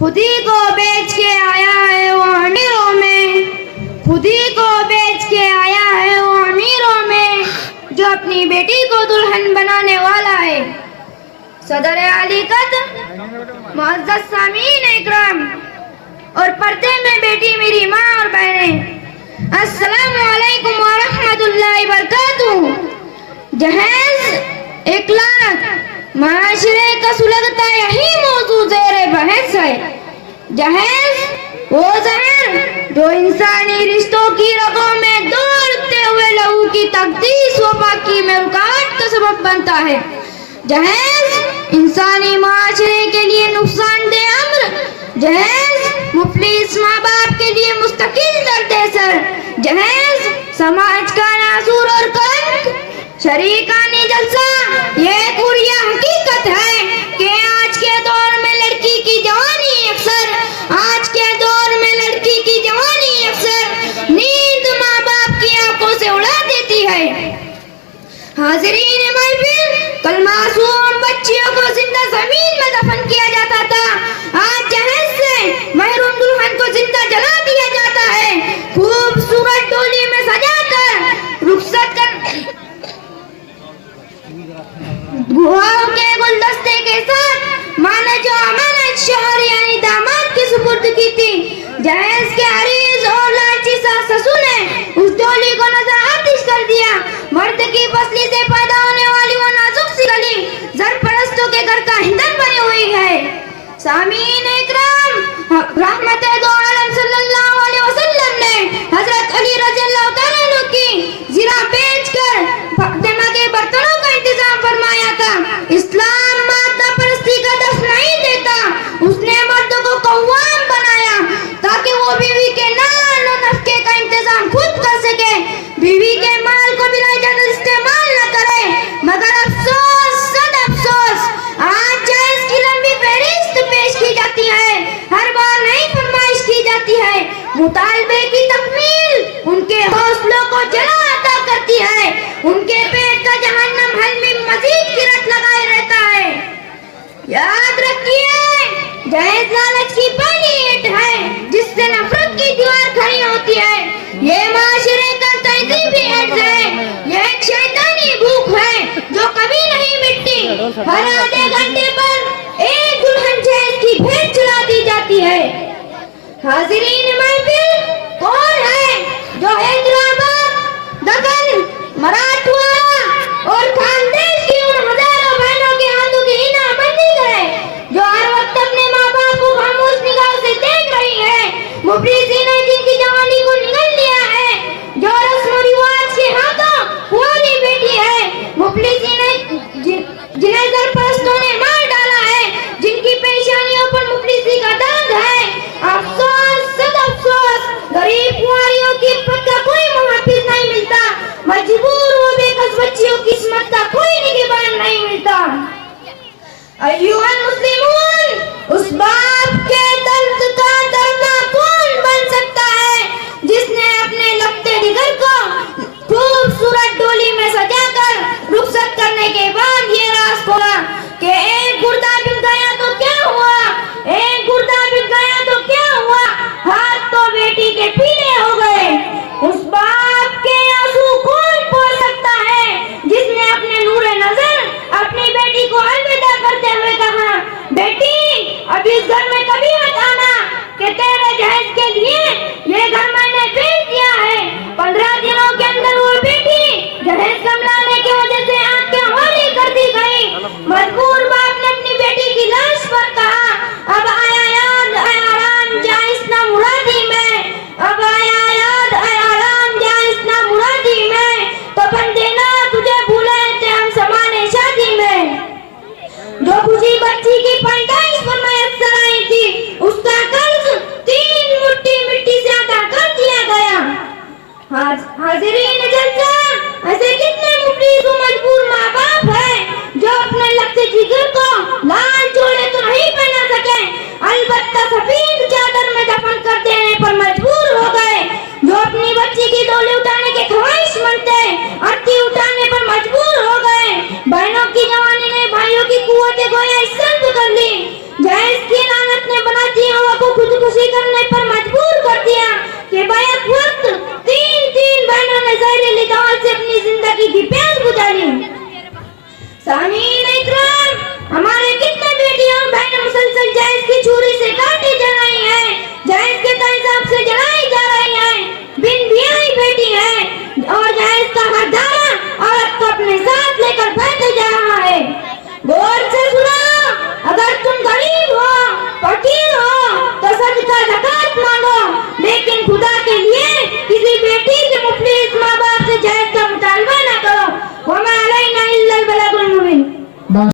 खुद ही को बेच के आया है वो अमीरों में, खुद ही को बेच के आया है वो अमीरों में, जो अपनी बेटी को दुल्हन बनाने वाला है। सदर आली कद मुअज़्ज़ज़ सामीन इकराम और पर्दे में बेटी मेरी माँ और बहनें, अस्सलामु अलैकुम व रहमतुल्लाहि व बरकातुहू। जहेज इखलाक माशरे का सुलगता यही मौजू ज़ेरे बहस है। जहेज वो जहर जो इंसानी रिश्तों की रगों में दौड़ते हुए लहू की तकदीस व पाकी में रुकावट का सबब बनता है। जहेज इंसानी माशरे के लिए नुकसानदेह अम्र, जहेज मुफलिस माँ बाप के लिए मुस्तकिल दर्द सर, जहेज समाज का नासूर और कलंक, शरीकानी जलसा। ये कुरिया हकीकत है कि आज के दौर में लड़की की जवानी अक्सर, आज के दौर में लड़की की जवानी अक्सर नींद माँ बाप की आंखों से उड़ा देती है। हाज़रीन महफिल, कल मासूम बच्चियों को जिंदा जमीन में दफन किया जाता था, आज जहेज से महरूम दुल्हन को जिंदा जला दिया जाता है। खूबसूरत डोली में सजाकर रुखसत कर गुहाओं के गुलदस्ते के साथ माँ ने जो अमानत शौहर यानी दामाद की सुपुर्द की थी, जहेज के अरीज और लालची सास ससुर ने उस डोली को नजर आतिश कर दिया। मर्द की पसली से पैदा होने वाली वो नाजुक सी गली ज़रपरस्तों के घर का ईंधन बनी हुई है। सामीन इकराम, रहमत दो आलम सल्लल्लाहु अलैहि वसल्लम ने हजरत अली रज़ियल्लाहु तआला अन्हु की ज़िरा बेचकर फातिमा के बर्तनों का इंतजाम फरमाया था। इस्लाम मादा परस्ती का दर्श नहीं देता, उसने मर्द को कव्वाम बनाया ताकि वो बीवी के नाल और नफके का इंतजाम खुद कर सके, बीवी के माल को बिना इजाजत इस्तेमाल न करे। मगर अफसोस सद अफसोस, आज जहेज की लंबी फहरिस्त पेश की जाती है, हर बार नई फरमाइश की जाती है। मुतालबे की तकमील उनके हौसलों को जला अता करती है, उनके पेट का जहन्नम हल में मजीद किरत लगाए रहता है। याद रखिए, जहेज लालच की पहली ईंट है जिससे नफरत की दीवार खड़ी होती है। ये माशरे का तहजीबी हर्ज है, ये एक शैतानी भूख है जो कभी नहीं मिटती। हर आधे घंटे पर एक दुल्हन जहेज की भेंट चला दी जाती है। हाज़रीन महफिल, कौन है जो हैदराबाद, दक्कन, मराठवाड़ा और खानदेश की उन हजारों बहनों के हाथों की हिना बंदी है जो हर वक्त अपने माँ बाप को खामोश निगाह से देख रही है। मुफलिसीन ने जिनकी जवानी को निगल लिया है, जो रस्म रिवाज के हाथों कुंवारी बेटी है। मुफलिसीन ने जिन्हें ज़रपरस्तों ने मार डाला है, जिनकी पेशानियों पर मुफलिसी का दाग है। अफसोस सद अफसोस, गरीब कुंवारियों की इज्जत का कोई मुहाफिज नहीं मिलता, मजबूर व बेकस बच्चियों की इस्मत का कोई निगहबान नहीं मिलता। अय्युहल मुस्लिमून, उस बाप के दर्द का दर्दा कौन बन सकता है जिसने अपने लगते जिगर को खूबसूरत डोली में सजाकर रुखसत करने के बाद ये राज खोला कि एक गुर्दा बिक गया तो क्या हुआ, एक गुर्दा बिक गया तो क्या हुआ, हाथ तो बेटी के पीले हो गए। उस बाप के आंसू कौन पोंछ सकता है जिसने अपने नूरे नजर अपनी बेटी को अलविदा करते हुए कहा, बेटी अब इस घर में कभी मत आना कि तेरे जहेज के लिए ये घर मैंने बेच दिया है। 15 दिनों के अंदर वो बेटी जहेज कमलाने की वजह से आंख के हवाले कर दी गई। मजबूर बाप ने अपनी बेटी की लाश पर कहा, अब आया याद आया राम जा इतना मुरादी में, अब आया याद आया राम जा इतना मुरादी में, तो बन देना तुझे भूले थे हम समाने शादी में। जो खुशी बच्ची की पैदाइश पर मैसर आई थी, उसका कर्ज 3 मुट्ठी मिट्टी से अदा कर और जहेज का हर दाना औरत को अपने साथ लेकर बैठ जा रहा है। गौर से सुनो, अगर तुम गरीब हो, फकीर हो